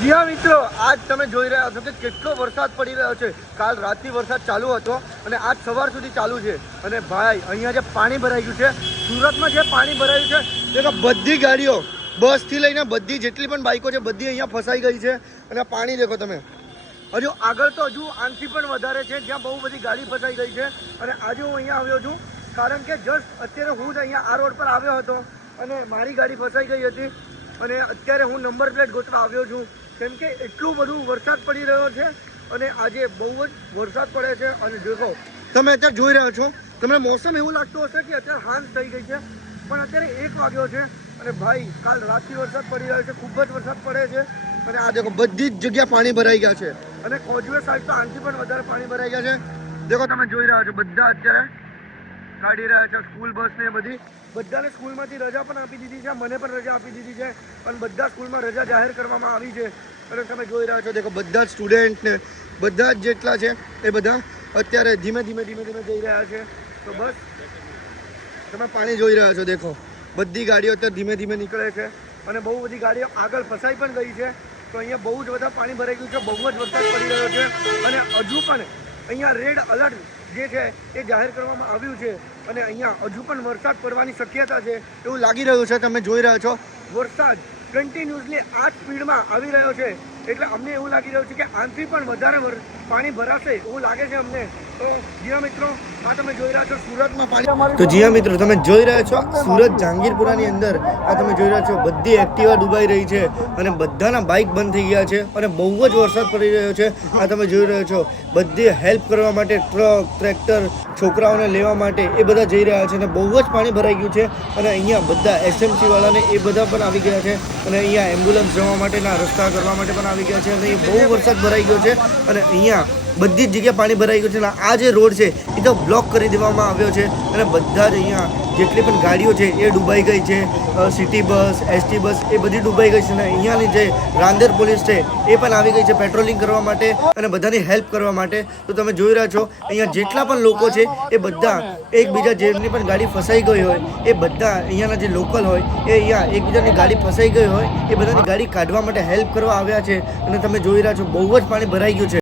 જી હા મિત્રો, આજ તમે જોઈ રહ્યા છો કે કેટલો વરસાદ પડી રહ્યો છે. કાલ રાતથી વરસાદ ચાલુ હતો અને આજ સવાર સુધી ચાલુ છે. અને ભાઈ અહીંયા જે પાણી ભરાઈ ગયું છે, સુરતમાં જે પાણી ભરાયું છે તે બધી ગાડીઓ, બસથી લઈને બધી જેટલી પણ બાઇકો છે બધી અહીંયા ફસાઈ ગઈ છે. અને પાણી દેખો તમે, હજુ આગળ તો હજુ આનાથી પણ વધારે છે, જ્યાં બહુ બધી ગાડી ફસાઈ ગઈ છે. અને આજે હું અહીંયા આવ્યો છું કારણ કે જસ્ટ અત્યારે હું જ અહીંયા આ રોડ પર આવ્યો હતો અને મારી ગાડી ફસાઈ ગઈ હતી. અને અત્યારે હું નંબર પ્લેટ ગોતવા આવ્યો છું કેમ કે એટલું બધું વરસાદ પડી રહ્યો છે અને આજે બહુ જ વરસાદ પડે છે. અને દેખો તમે અત્યારે જોઈ રહ્યા છો, તમને મોસમ એવું લાગતું હશે કે અત્યારે હાંજ થઈ ગઈ છે, પણ અત્યારે 1 વાગ્યો છે. અને ભાઈ કાલ રાતથી વરસાદ પડી રહ્યો છે, ખૂબ જ વરસાદ પડે છે. અને આ દેખો બધી જ જગ્યા પાણી ભરાઈ ગયા છે. અને કોઝવે સાઈડ તો આનાથી પણ વધારે પાણી ભરાઈ ગયા છે. દેખો તમે જોઈ રહ્યા છો, બધા અત્યારે કાઢી રહ્યા છે સ્કૂલ બસ ને બધી. બધાને સ્કૂલમાંથી રજા પણ આપી દીધી છે, મને પણ રજા આપી દીધી છે. અને બધા સ્કૂલમાં રજા જાહેર કરવામાં આવી છે. અને તમે જોઈ રહ્યા છો, દેખો બધા જ સ્ટુડન્ટ ને બધા જ જેટલા છે એ બધા અત્યારે ધીમે ધીમે જઈ રહ્યા છે. તો બસ તમે પાણી જોઈ રહ્યા છો, દેખો બધી ગાડીઓ અત્યારે ધીમે ધીમે નીકળે છે. અને બહુ બધી ગાડીઓ આગળ ફસાઈ પણ ગઈ છે. તો અહીંયા બહુ જ બધા પાણી ભરાઈ ગયું છે, બહુ જ વરસાદ પડી રહ્યો છે. અને હજુ પણ અહીંયા રેડ એલર્ટ જે છે એ જાહેર કરવામાં આવ્યું છે. અને અહીંયા હજુ પણ વરસાદ પડવાની શક્યતા છે એવું લાગી રહ્યું છે. તમે જોઈ રહ્યા છો વરસાદ કન્ટિન્યુઅસલી આ સ્પીડમાં આવી રહ્યો છે, એટલે અમને એવું લાગી રહ્યું છે કે આનાથી પણ વધારે પાણી ભરાશે એવું લાગે છે અમને. તો જી હા મિત્રો, આ તમે જોઈ રહ્યા છો સુરતમાં પાણી. તો જી હા મિત્રો, તમે જોઈ રહ્યા છો સુરત જહાંગીરપુરાની અંદર આ તમે જોઈ રહ્યા છો બધી એક્ટિવા ડૂબાઈ રહી છે અને બધાના બાઇક બંધ થઈ ગયા છે અને બહુ જ વરસાદ પડી રહ્યો છે. આ તમે જોઈ રહ્યા છો બધી હેલ્પ કરવા માટે ટ્રક, ટ્રેક્ટર, છોકરાઓને લેવા માટે એ બધા જઈ રહ્યા છે. અને બહુ જ પાણી ભરાઈ ગયું છે. અને અહીંયા બધા એસએમસી વાળાને એ બધા પણ આવી ગયા છે. અને અહીંયા એમ્બ્યુલન્સ જવા માટેના રસ્તા કરવા માટે પણ આવી ગયા છે. અને બહુ વરસાદ ભરાઈ ગયો છે અને અહીંયા બધી જ જગ્યાએ પાણી ભરાઈ ગયું છે. અને આ જે રોડ છે એ તો બ્લોક કરી દેવામાં આવ્યો છે. અને બધા જ અહીંયા જેટલી પણ ગાડીઓ છે એ ડૂબાઈ ગઈ છે. સિટી બસ, એસટી બસ એ બધી ડૂબાઈ ગઈ છે. અને અહીંયાની જે રાંદેર પોલીસ છે એ પણ આવી ગઈ છે પેટ્રોલિંગ કરવા માટે અને બધાની હેલ્પ કરવા માટે. તો તમે જોઈ રહ્યા છો અહીંયા જેટલા પણ લોકો છે એ બધા એકબીજા જેમની પણ ગાડી ફસાઈ ગઈ હોય એ બધા અહીંયાના જે લોકલ હોય એ અહીંયા એકબીજાની ગાડી ફસાઈ ગઈ હોય એ બધાની ગાડી કાઢવા માટે હેલ્પ કરવા આવ્યા છે. અને તમે જોઈ રહ્યા છો બહુ જ પાણી ભરાઈ ગયું છે.